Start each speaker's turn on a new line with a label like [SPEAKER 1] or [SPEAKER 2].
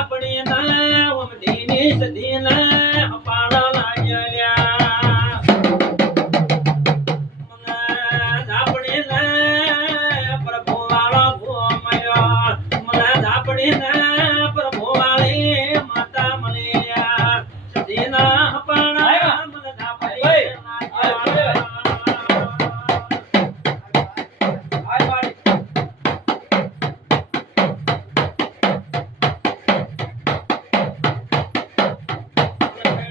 [SPEAKER 1] આપણી ને ઓમ દીની સદી ને અપાળા લાગ્યા